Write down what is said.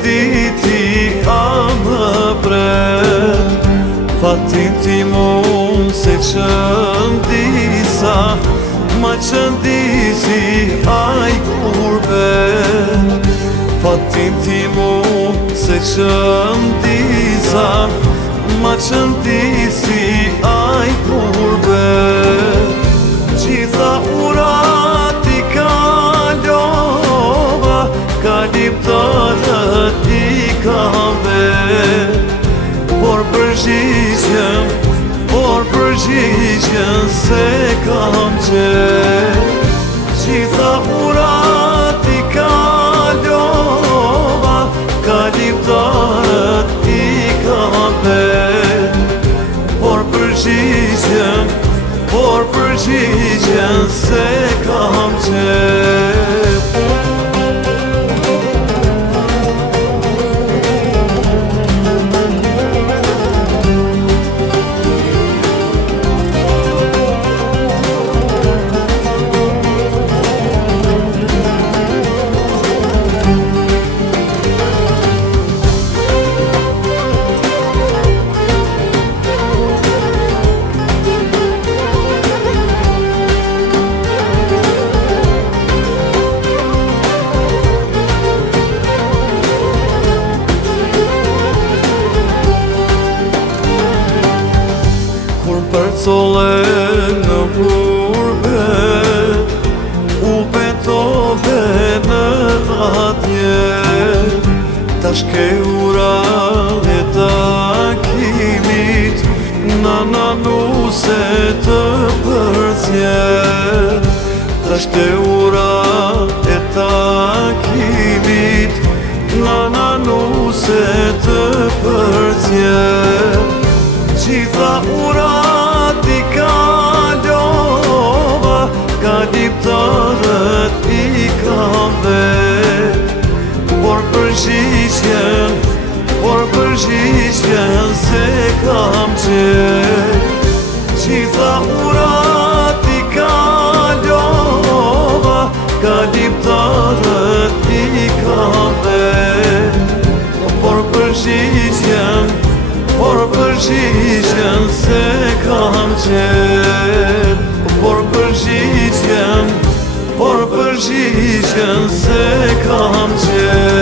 ti a më pret. Fatin ti mund se qëndisa, ma qëndisi aj gurbet. Fatin ti mund se qëndisa, ma qëndisi aj gurbet. Gjitha urat i kalova, kaliptarët i kam vet. Por përgjigjen se kam qet. Gjitha urat i kalova, kaliptarët i kam vet. Por përgjigjen se kam qet. Përcole në gurbet, u betove në atje. Tash ke ura e takimit, nana nuse të përcjet. Tash ke ura e takimit, nana nuse të përcjet. Gjitha urat i kalova, kaliptarët i kam vet. Por përgjigjen se kam qet. Gjitha urat i kalova, kaliptarët i kam vet. Por përgjigjen se kam qet. Por përgjigjen se kam qet.